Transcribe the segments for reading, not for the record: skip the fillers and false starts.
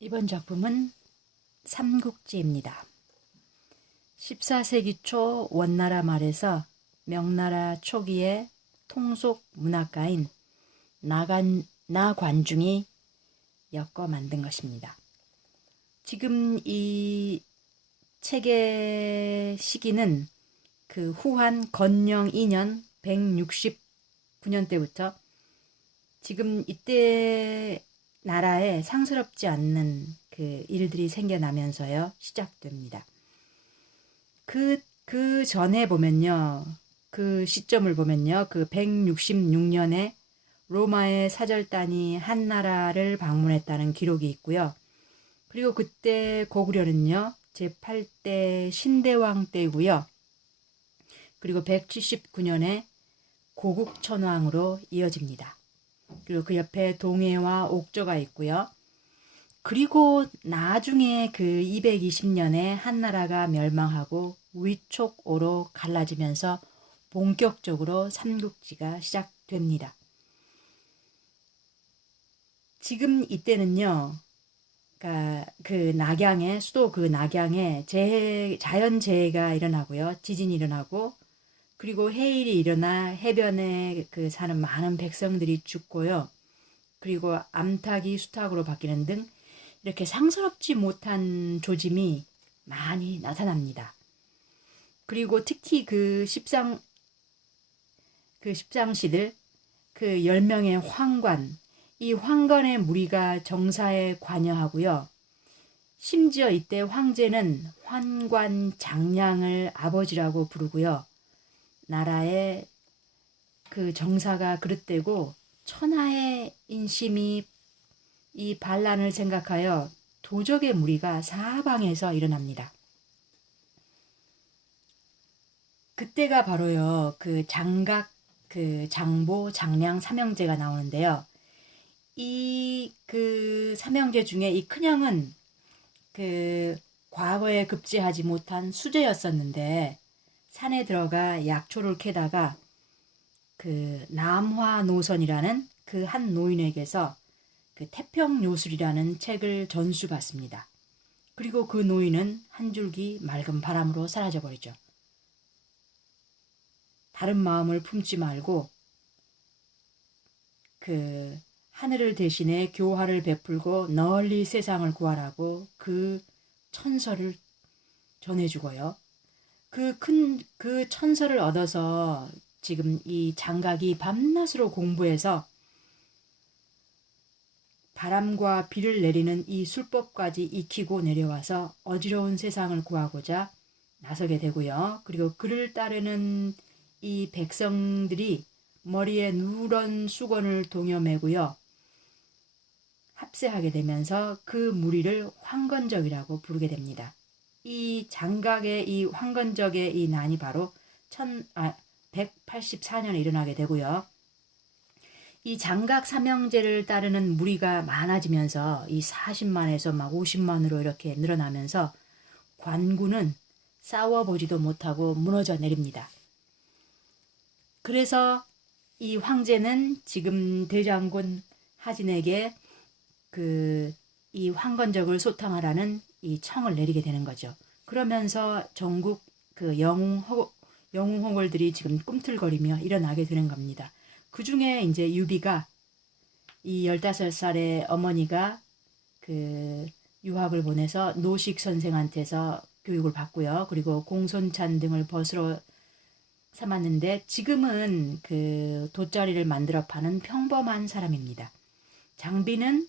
이번 작품은 삼국지입니다. 14세기 초 원나라 말에서 명나라 초기의 통속 문학가인 나관중이 엮어 만든 것입니다. 지금 이 책의 시기는 그 후한 건영 2년 169년 때부터 지금 이때 나라에 상스럽지 않는 그 일들이 생겨나면서요 시작됩니다. 그 전에 보면요, 그 시점을 보면요, 그 166년에 로마의 사절단이 한나라를 방문했다는 기록이 있고요. 그리고 그때 고구려는요 제8대 신대왕 때이고요. 그리고 179년에 고국천왕으로 이어집니다. 그리고 그 옆에 동해와 옥저가 있고요. 그리고 나중에 그 220년에 한나라가 멸망하고 위촉오로 갈라지면서 본격적으로 삼국지가 시작됩니다. 지금 이때는요, 그 낙양에, 수도 그 낙양에 자연재해가 일어나고요. 지진이 일어나고, 그리고 해일이 일어나 해변에 그 사는 많은 백성들이 죽고요. 그리고 암탉이 수탉으로 바뀌는 등 이렇게 상스럽지 못한 조짐이 많이 나타납니다. 그리고 특히 그 십상시들, 그 10명의 황관, 이 황관의 무리가 정사에 관여하고요. 심지어 이때 황제는 환관 장량을 아버지라고 부르고요. 나라의 그 정사가 그릇되고 천하의 인심이 이 반란을 생각하여 도적의 무리가 사방에서 일어납니다. 그때가 바로요 그 장각, 그 장보, 장량, 삼형제가 나오는데요. 이 그 삼형제 중에 이 큰형은 그 과거에 급제하지 못한 수재였었는데 산에 들어가 약초를 캐다가 그 남화노선이라는 그 한 노인에게서 그 태평요술이라는 책을 전수받습니다. 그리고 그 노인은 한 줄기 맑은 바람으로 사라져 버리죠. 다른 마음을 품지 말고 그 하늘을 대신해 교화를 베풀고 널리 세상을 구하라고 그 천서를 전해주고요. 그 천서를 얻어서 지금 이 장각이 밤낮으로 공부해서 바람과 비를 내리는 이 술법까지 익히고 내려와서 어지러운 세상을 구하고자 나서게 되고요. 그리고 그를 따르는 이 백성들이 머리에 누런 수건을 동여매고요. 합세하게 되면서 그 무리를 황건적이라고 부르게 됩니다. 이 장각의 이 황건적의 이 난이 바로 184년에 일어나게 되고요. 이 장각 삼형제를 따르는 무리가 많아지면서 이 40만에서 막 50만으로 이렇게 늘어나면서 관군은 싸워보지도 못하고 무너져 내립니다. 그래서 이 황제는 지금 대장군 하진에게 이 황건적을 소탕하라는 이 청을 내리게 되는 거죠. 그러면서 전국 그 영웅호걸들이 지금 꿈틀거리며 일어나게 되는 겁니다. 그 중에 이제 유비가 이 15살의 어머니가 그 유학을 보내서 노식 선생한테서 교육을 받고요. 그리고 공손찬 등을 벗으로 삼았는데 지금은 그 돗자리를 만들어 파는 평범한 사람입니다. 장비는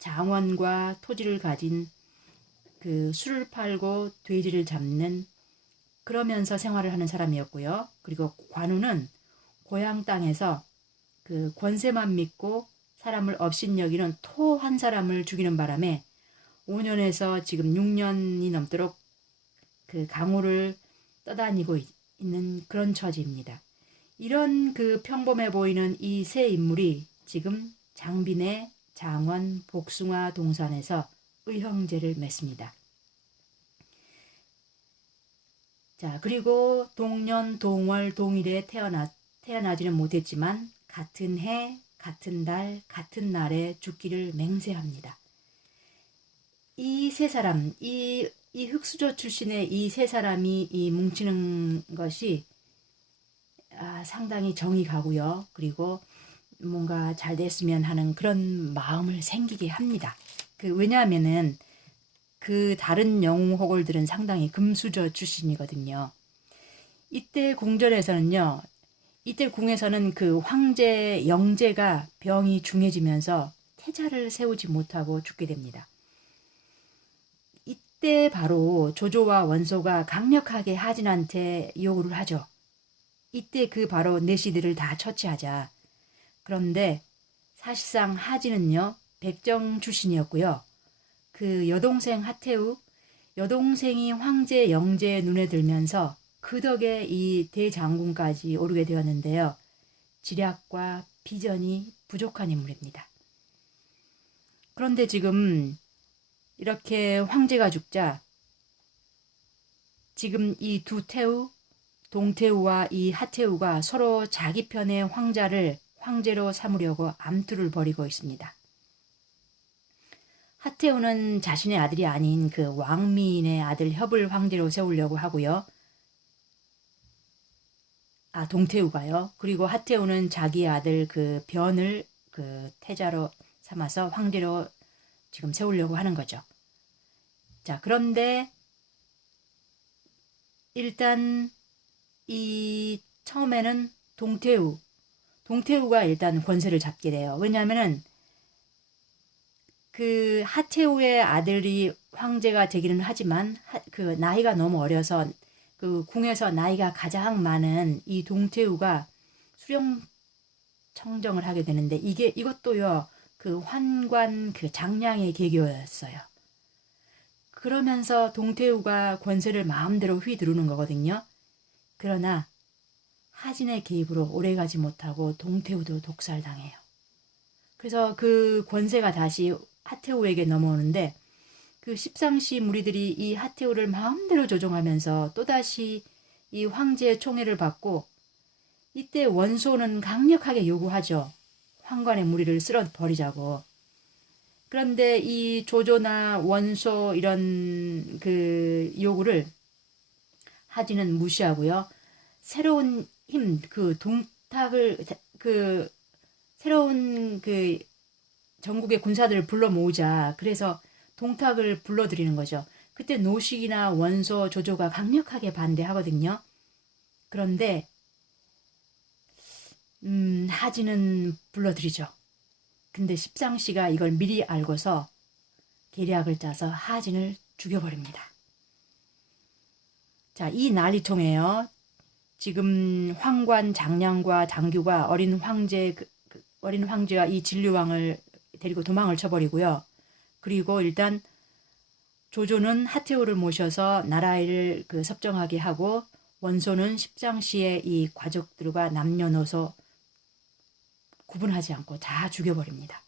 장원과 토지를 가진 그 술을 팔고 돼지를 잡는 그러면서 생활을 하는 사람이었고요. 그리고 관우는 고향 땅에서 그 권세만 믿고 사람을 업신여기는 토 한 사람을 죽이는 바람에 5년에서 지금 6년이 넘도록 그 강호를 떠다니고 있는 그런 처지입니다. 이런 그 평범해 보이는 이 세 인물이 지금 장빈의 장원, 복숭아 동산에서 의형제를 맺습니다. 자, 그리고 동년, 동월, 동일에 태어나지는 못했지만 같은 해, 같은 달, 같은 날에 죽기를 맹세합니다. 이 세 사람, 이 흑수저 출신의 이 세 사람이 이 뭉치는 것이 상당히 정이 가고요. 그리고 뭔가 잘 됐으면 하는 그런 마음을 생기게 합니다. 왜냐하면은 그 다른 영호걸들은 상당히 금수저 출신이거든요. 이때 궁전에서는요, 이때 궁에서는 그 황제 영제가 병이 중해지면서 태자를 세우지 못하고 죽게 됩니다. 이때 바로 조조와 원소가 강력하게 하진한테 요구를 하죠. 이때 바로 내시들을 다 처치하자. 그런데 사실상 하진은요, 백정 출신이었고요. 그 여동생 하태우, 여동생이 황제 영제의 눈에 들면서 그 덕에 이 대장군까지 오르게 되었는데요. 지략과 비전이 부족한 인물입니다. 그런데 지금 이렇게 황제가 죽자 지금 이 두 태우, 동태우와 이 하태우가 서로 자기 편의 황제로 삼으려고 암투를 벌이고 있습니다. 하태우는 자신의 아들이 아닌 그 왕미인의 아들 협을 황제로 세우려고 하고요. 동태우가요. 그리고 하태우는 자기 아들 그 변을 그 태자로 삼아서 황제로 지금 세우려고 하는 거죠. 자, 그런데 일단 이 처음에는 동태우가 일단 권세를 잡게 돼요. 왜냐하면은 그 하태우의 아들이 황제가 되기는 하지만 그 나이가 너무 어려서 그 궁에서 나이가 가장 많은 이 동태우가 수령 청정을 하게 되는데 이것도요 그 환관 그 장량의 계교였어요. 그러면서 동태우가 권세를 마음대로 휘두르는 거거든요. 그러나 하진의 개입으로 오래가지 못하고 동태우도 독살당해요. 그래서 그 권세가 다시 하태우에게 넘어오는데 그 십상시 무리들이 이 하태우를 마음대로 조종하면서 또다시 이 황제의 총애를 받고 이때 원소는 강력하게 요구하죠. 황관의 무리를 쓸어버리자고. 그런데 이 조조나 원소 이런 그 요구를 하진은 무시하고요. 새로운 힘, 동탁을 새로운 전국의 군사들을 불러 모으자. 그래서 동탁을 불러들이는 거죠. 그때 노식이나 원소, 조조가 강력하게 반대하거든요. 그런데 하진은 불러들이죠. 근데 십상시가 이걸 미리 알고서 계략을 짜서 하진을 죽여버립니다. 자, 이 난리통에요. 지금 황관 장량과 장규가 어린 황제와 이 진류왕을 데리고 도망을 쳐버리고요. 그리고 일단 조조는 하태우를 모셔서 나라를 섭정하게 하고 원소는 십상시의 이 과족들과 남녀노소 구분하지 않고 다 죽여버립니다.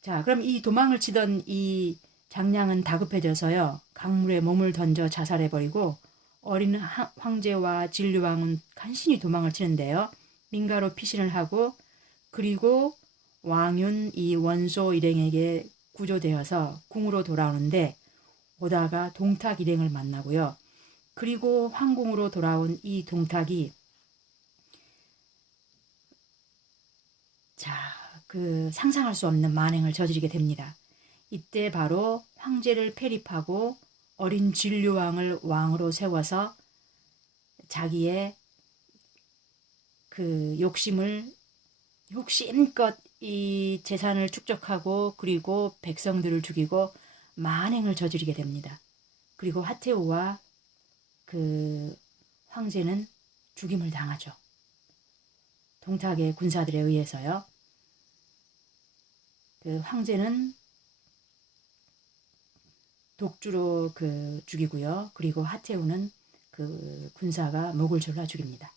자, 그럼 이 도망을 치던 이 장량은 다급해져서요. 강물에 몸을 던져 자살해버리고 어린 황제와 진류왕은 간신히 도망을 치는데요. 민가로 피신을 하고 그리고 왕윤 이 원소 일행에게 구조되어서 궁으로 돌아오는데 오다가 동탁 일행을 만나고요. 그리고 황궁으로 돌아온 이 동탁이 상상할 수 없는 만행을 저지르게 됩니다. 이때 바로 황제를 폐립하고 어린 진류왕을 왕으로 세워서 자기의 욕심껏 이 재산을 축적하고 그리고 백성들을 죽이고 만행을 저지르게 됩니다. 그리고 하태우와 황제는 죽임을 당하죠. 동탁의 군사들에 의해서요. 황제는 독주로 죽이고요. 그리고 하태우는 군사가 목을 졸라 죽입니다.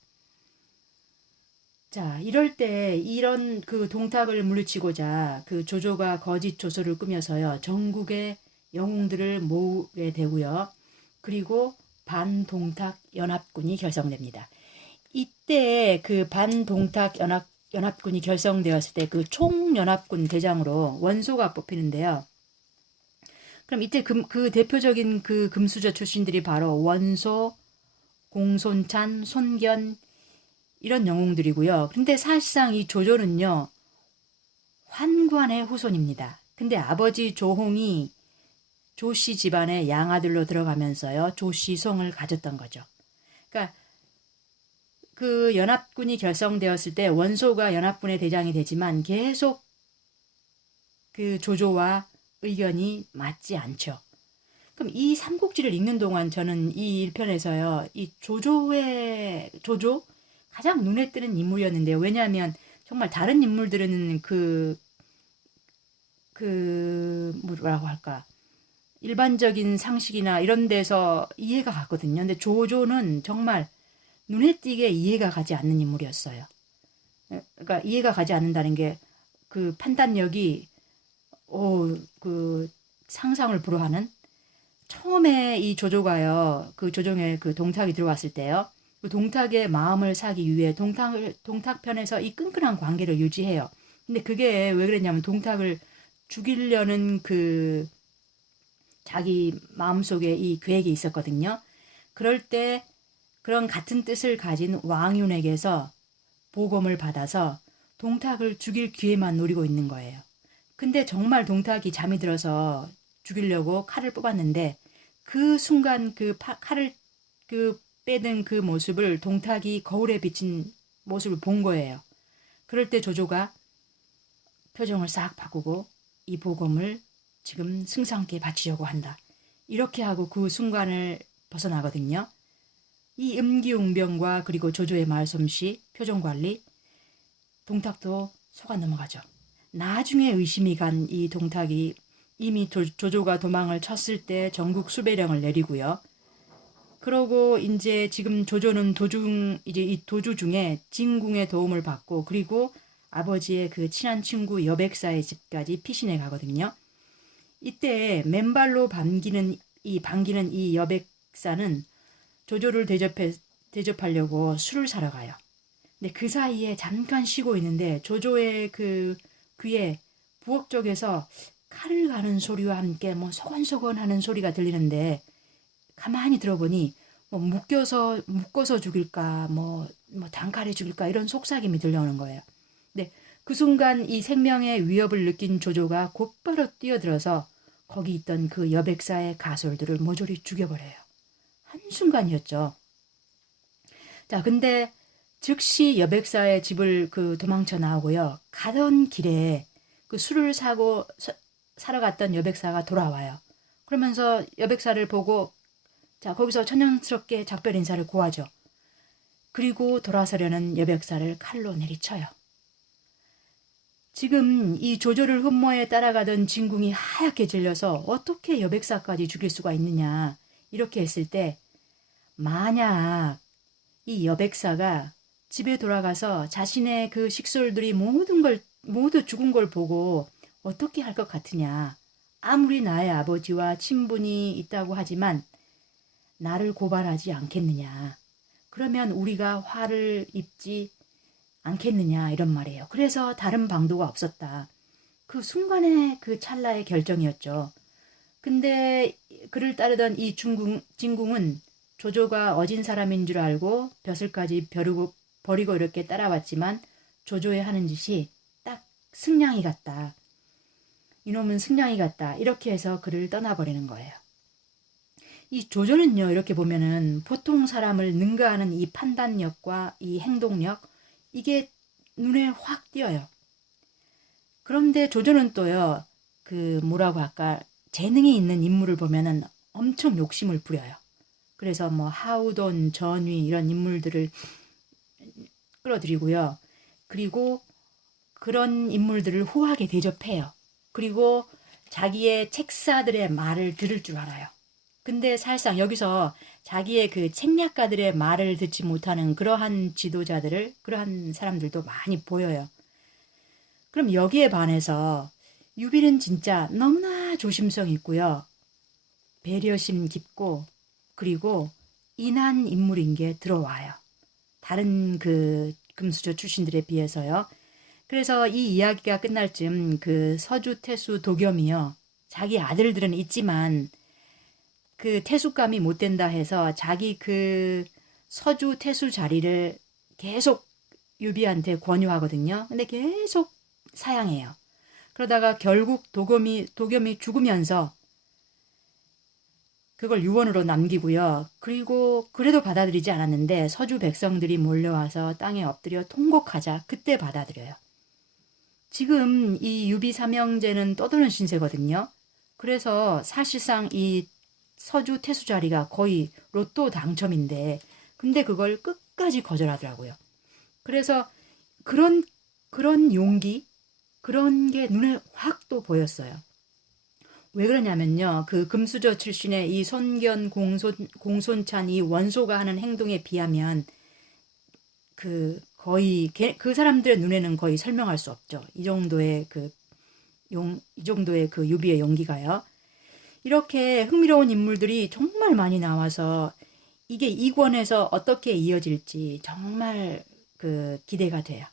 자, 이럴 때 이런 동탁을 물리치고자 조조가 거짓 조서를 꾸며서요. 전국의 영웅들을 모으게 되고요. 그리고 반동탁 연합군이 결성됩니다. 이때 반동탁 연합군이 결성되었을 때 총연합군 대장으로 원소가 뽑히는데요. 그럼 이때 그 대표적인 그 금수저 출신들이 바로 원소, 공손찬, 손견 이런 영웅들이고요. 근데 사실상 이 조조는요, 환관의 후손입니다. 근데 아버지 조홍이 조씨 집안의 양아들로 들어가면서요, 조씨송을 가졌던 거죠. 그러니까 그 연합군이 결성되었을 때 원소가 연합군의 대장이 되지만 계속 그 조조와 의견이 맞지 않죠. 그럼 이 삼국지를 읽는 동안 저는 이 1편에서요, 이 조조 가장 눈에 띄는 인물이었는데요. 왜냐하면 정말 다른 인물들은 뭐라고 할까, 일반적인 상식이나 이런 데서 이해가 갔거든요. 근데 조조는 정말 눈에 띄게 이해가 가지 않는 인물이었어요. 그러니까 이해가 가지 않는다는 게 그 판단력이 그 상상을 불허하는. 처음에 이 조조가요, 그 조정에 그 동탁이 들어왔을 때요, 그 동탁의 마음을 사기 위해 동탁편에서 이 끈끈한 관계를 유지해요. 근데 그게 왜 그랬냐면 동탁을 죽이려는 그 자기 마음속에 이 계획이 있었거든요. 그럴 때 그런 같은 뜻을 가진 왕윤에게서 보검을 받아서 동탁을 죽일 기회만 노리고 있는 거예요. 근데 정말 동탁이 잠이 들어서 죽이려고 칼을 뽑았는데 그 순간 칼을 빼든 그 모습을 동탁이 거울에 비친 모습을 본 거예요. 그럴 때 조조가 표정을 싹 바꾸고 이 보검을 지금 승상께 바치려고 한다. 이렇게 하고 그 순간을 벗어나거든요. 이 임기응변과 그리고 조조의 말솜씨, 표정관리, 동탁도 속아 넘어가죠. 나중에 의심이 간 이 동탁이 이미 조조가 도망을 쳤을 때 전국 수배령을 내리고요. 그러고 이제 지금 조조는 이제 이 도주 중에 진궁의 도움을 받고 그리고 아버지의 그 친한 친구 여백사의 집까지 피신해 가거든요. 이때 맨발로 반기는 이 여백사는 조조를 대접하려고 술을 사러 가요. 근데 그 사이에 잠깐 쉬고 있는데 조조의 그 귀에 부엌 쪽에서 칼을 가는 소리와 함께 뭐 소곤소곤 하는 소리가 들리는데 가만히 들어보니 뭐 묶어서 죽일까 뭐 단칼에 죽일까 이런 속삭임이 들려오는 거예요. 근데 그 순간 이 생명의 위협을 느낀 조조가 곧바로 뛰어들어서 거기 있던 그 여백사의 가솔들을 모조리 죽여버려요. 한순간이었죠. 자, 근데 즉시 여백사의 집을 도망쳐 나오고요. 가던 길에 그 술을 사러 갔던 여백사가 돌아와요. 그러면서 여백사를 보고 자, 거기서 천연스럽게 작별 인사를 고하죠. 그리고 돌아서려는 여백사를 칼로 내리쳐요. 지금 이 조조를 흠모에 따라가던 진궁이 하얗게 질려서 어떻게 여백사까지 죽일 수가 있느냐 이렇게 했을 때 만약 이 여백사가 집에 돌아가서 자신의 그 식솔들이 모두 죽은 걸 보고 어떻게 할 것 같으냐. 아무리 나의 아버지와 친분이 있다고 하지만 나를 고발하지 않겠느냐. 그러면 우리가 화를 입지 않겠느냐 이런 말이에요. 그래서 다른 방도가 없었다. 그 순간의 그 찰나의 결정이었죠. 근데 그를 따르던 이 진궁은 조조가 어진 사람인 줄 알고 벼슬까지 버리고 이렇게 따라왔지만 조조의 하는 짓이 딱 승냥이 같다. 이놈은 승냥이 같다. 이렇게 해서 그를 떠나버리는 거예요. 이 조조는요, 이렇게 보면은 보통 사람을 능가하는 이 판단력과 이 행동력, 이게 눈에 확 띄어요. 그런데 조조는 또요, 뭐라고 할까, 재능이 있는 인물을 보면은 엄청 욕심을 부려요. 그래서 뭐 하우돈, 전위 이런 인물들을 끌어들이고요. 그리고 그런 인물들을 후하게 대접해요. 그리고 자기의 책사들의 말을 들을 줄 알아요. 근데 사실상 여기서 자기의 그 책략가들의 말을 듣지 못하는 그러한 그러한 사람들도 많이 보여요. 그럼 여기에 반해서 유비는 진짜 너무나 조심성 있고요. 배려심 깊고 그리고 인한 인물인 게 들어와요. 다른 그 금수저 출신들에 비해서요. 그래서 이 이야기가 끝날 즈음 그 서주 태수 도겸이요. 자기 아들들은 있지만 그 태수감이 못 된다 해서 자기 그 서주 태수 자리를 계속 유비한테 권유하거든요. 근데 계속 사양해요. 그러다가 결국 도겸이 죽으면서 그걸 유언으로 남기고요. 그리고 그래도 받아들이지 않았는데 서주 백성들이 몰려와서 땅에 엎드려 통곡하자 그때 받아들여요. 지금 이 유비 삼형제는 떠도는 신세거든요. 그래서 사실상 이 서주 태수 자리가 거의 로또 당첨인데 근데 그걸 끝까지 거절하더라고요. 그래서 그런 용기 그런 게 눈에 확 또 보였어요. 왜 그러냐면요. 그 금수저 출신의 이 손견 공손찬 이 원소가 하는 행동에 비하면 그 거의 그 사람들의 눈에는 거의 설명할 수 없죠. 이 정도의 그 유비의 용기가요. 이렇게 흥미로운 인물들이 정말 많이 나와서 이게 2권에서 어떻게 이어질지 정말 그 기대가 돼요.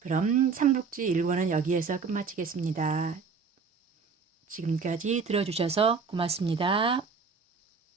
그럼 삼국지 1권은 여기에서 끝마치겠습니다. 지금까지 들어주셔서 고맙습니다.